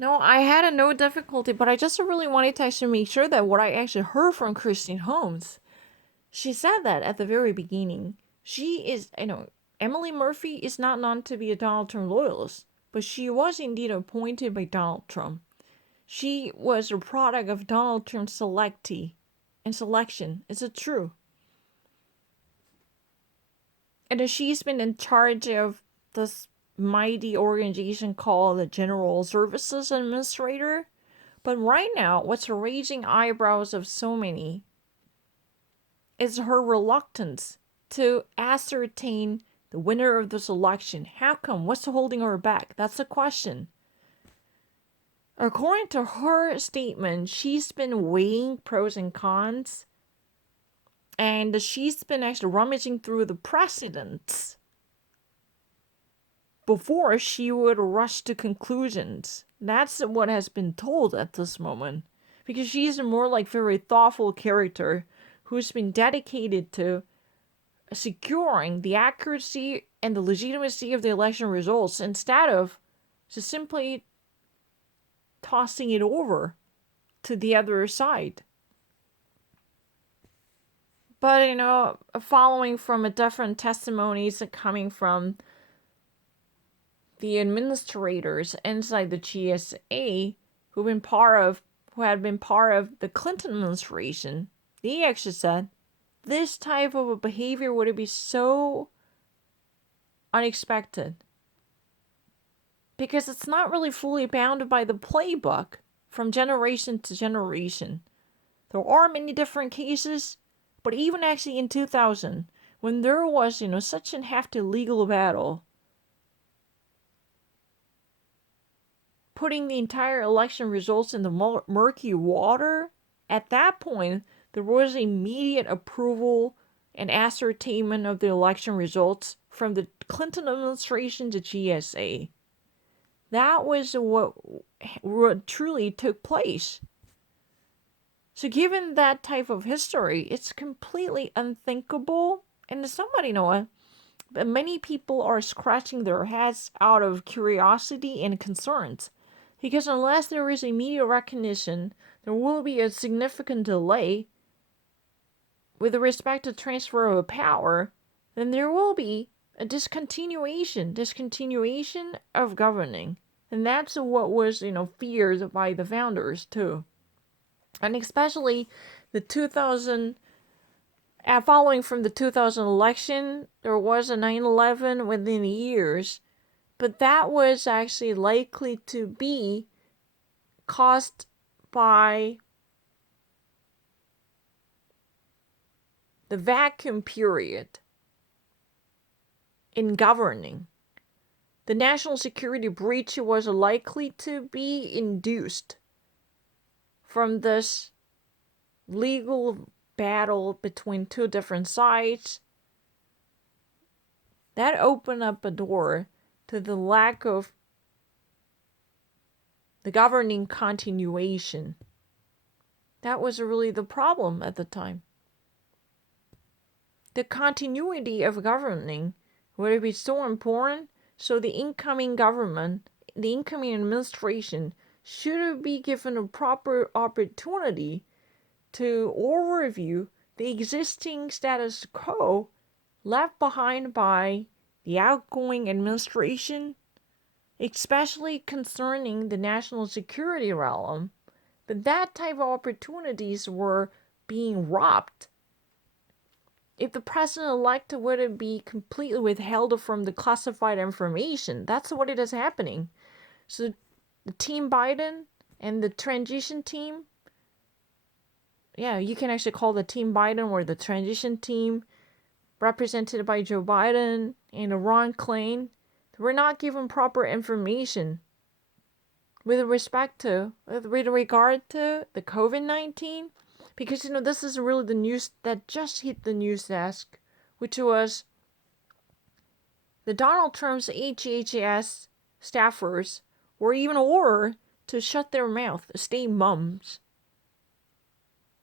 No, I had no difficulty, but I just really wanted to actually make sure that what I actually heard from Christine Holmes, she said that at the very beginning. She is, Emily Murphy is not known to be a Donald Trump loyalist, but she was indeed appointed by Donald Trump. She was a product of Donald Trump's selectee and selection. Is it true? And she's been in charge of this mighty organization called the General Services Administrator. But right now, what's raising eyebrows of so many is her reluctance to ascertain the winner of this election. How come? What's holding her back? That's the question. According to her statement, she's been weighing pros and cons, and she's been actually rummaging through the precedents before she would rush to conclusions. That's what has been told at this moment. Because she's a more like very thoughtful character who's been dedicated to securing the accuracy and the legitimacy of the election results instead of just simply tossing it over to the other side. But, following from a different testimonies coming from the administrators inside the GSA who had been part of the Clinton administration, they actually said this type of a behavior would be so unexpected because it's not really fully bounded by the playbook from generation to generation. There are many different cases, but even actually in 2000, when there was, such a hefty legal battle, putting the entire election results in the murky water, at that point, there was immediate approval and ascertainment of the election results from the Clinton administration to GSA. That was what truly took place. So given that type of history, it's completely unthinkable. And somebody know it, but many people are scratching their heads out of curiosity and concerns. Because unless there is immediate recognition, there will be a significant delay with respect to transfer of power, then there will be a discontinuation of governing. And that's what was, feared by the founders too. And especially the 2000, following from the 2000 election, there was a 9/11 within years, but that was actually likely to be caused by the vacuum period in governing. The national security breach was likely to be induced from this legal battle between two different sides. That opened up a door to the lack of the governing continuation. That was really the problem at the time. The continuity of governing would be so important, so the incoming government, the incoming administration, should be given a proper opportunity to overview the existing status quo left behind by the outgoing administration, especially concerning the national security realm. But that type of opportunities were being robbed. If the president-elect would be completely withheld from the classified information, that's what it is happening. So the Team Biden and the transition team, you can actually call the Team Biden or the transition team, represented by Joe Biden and Ron Klain, were not given proper information with regard to the COVID-19. Because, this is really the news that just hit the news desk, which was the Donald Trump's HHS staffers were even ordered to shut their mouth, stay mums,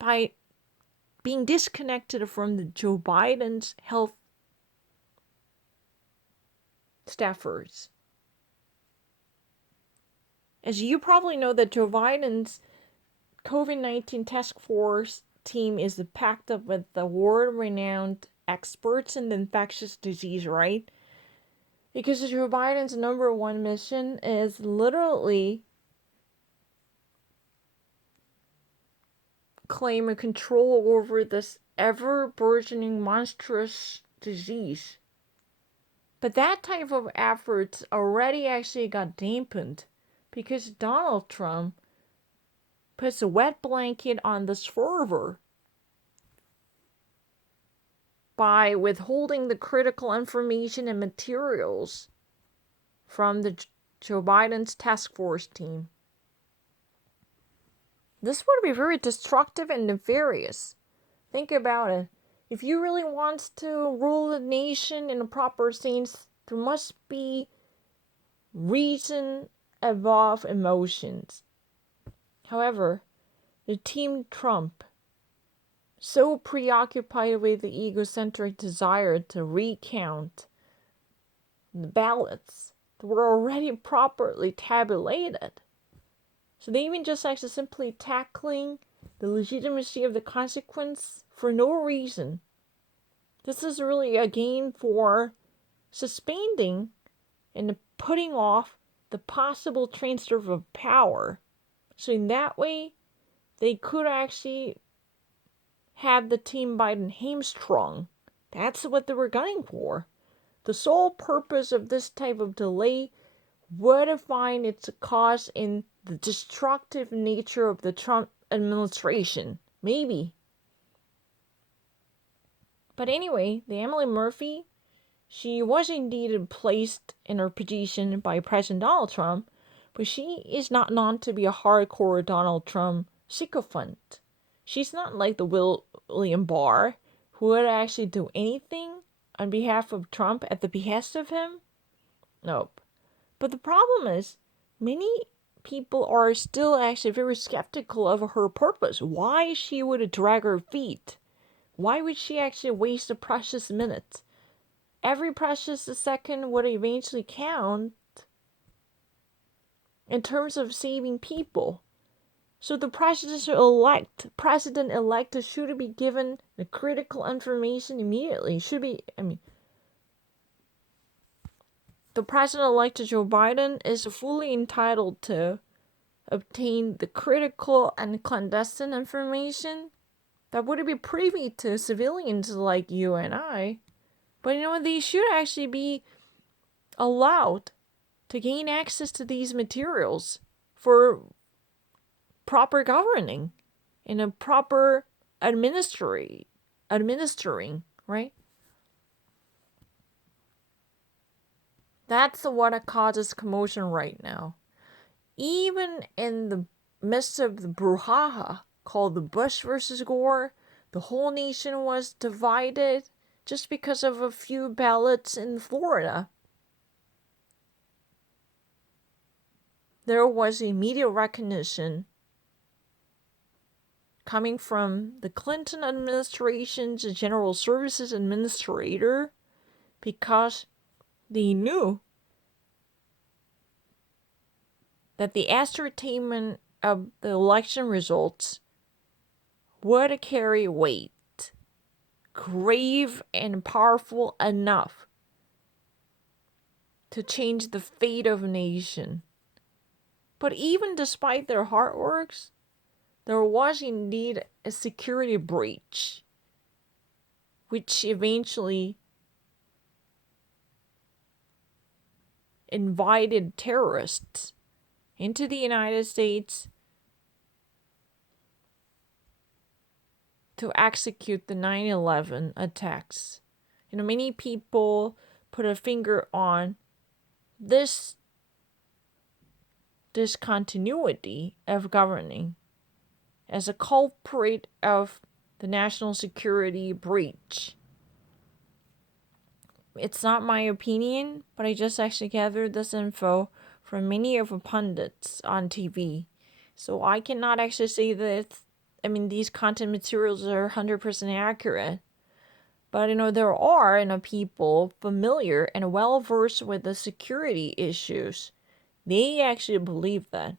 by being disconnected from the Joe Biden's health staffers. As you probably know, that Joe Biden's COVID-19 task force team is packed up with the world-renowned experts in the infectious disease, right? Because Joe Biden's number one mission is literally claim a control over this ever-burgeoning monstrous disease. But that type of efforts already actually got dampened because Donald Trump puts a wet blanket on this fervor by withholding the critical information and materials from the Joe Biden's task force team. This would be very destructive and nefarious. Think about it. If you really want to rule the nation in a proper sense, there must be reason above emotions. However, the Team Trump, so preoccupied with the egocentric desire to recount the ballots that were already properly tabulated. So they even just actually simply tackling the legitimacy of the consequence for no reason. This is really a gain for suspending and putting off the possible transfer of power. So in that way, they could actually have the Team Biden hamstrung. That's what they were gunning for. The sole purpose of this type of delay would find its cause in the destructive nature of the Trump administration. Maybe. But anyway, the Emily Murphy, she was indeed placed in her position by President Donald Trump, but she is not known to be a hardcore Donald Trump sycophant. She's not like the William Barr, who would actually do anything on behalf of Trump at the behest of him. Nope. But the problem is, many people are still actually very skeptical of her purpose. Why she would drag her feet? Why would she actually waste a precious minute? Every precious second would eventually count in terms of saving people. So the president-elect should be given the critical information immediately. The president-elect Joe Biden is fully entitled to obtain the critical and clandestine information that would be privy to civilians like you and I. But they should actually be allowed to gain access to these materials for proper governing and a proper administering, right? That's what causes commotion right now. Even in the midst of the brouhaha called the Bush versus Gore, the whole nation was divided just because of a few ballots in Florida. There was immediate recognition coming from the Clinton administration's General Services Administrator because they knew that the ascertainment of the election results would carry weight, grave and powerful enough to change the fate of a nation. But even despite their hard works, there was indeed a security breach, which eventually invited terrorists into the United States to execute the 9/11 attacks. Many people put a finger on this discontinuity of governing as a culprit of the national security breach. It's not my opinion, but I just actually gathered this info from many of the pundits on TV. So I cannot actually say that, these content materials are 100% accurate. But, there are, people familiar and well-versed with the security issues They actually believe that.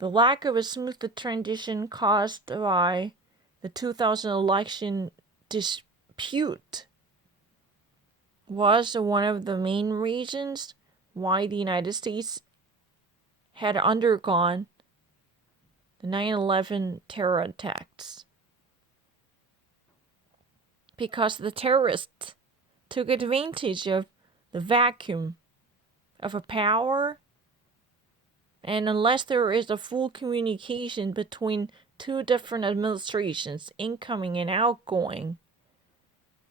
The lack of a smooth transition caused by the 2000 election dispute was one of the main reasons why the United States had undergone the 9/11 terror attacks. Because the terrorists took advantage of the vacuum of a power, and unless there is a full communication between two different administrations, incoming and outgoing,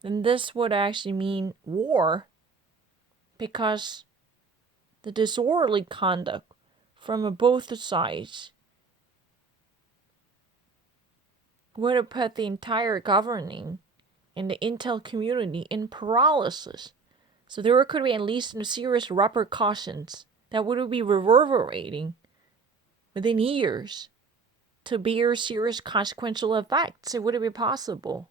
then this would actually mean war, because the disorderly conduct from both sides would have put the entire governing and the intel community in paralysis. So there could be at least some serious repercussions that would be reverberating within years to bear serious consequential effects. It would be possible.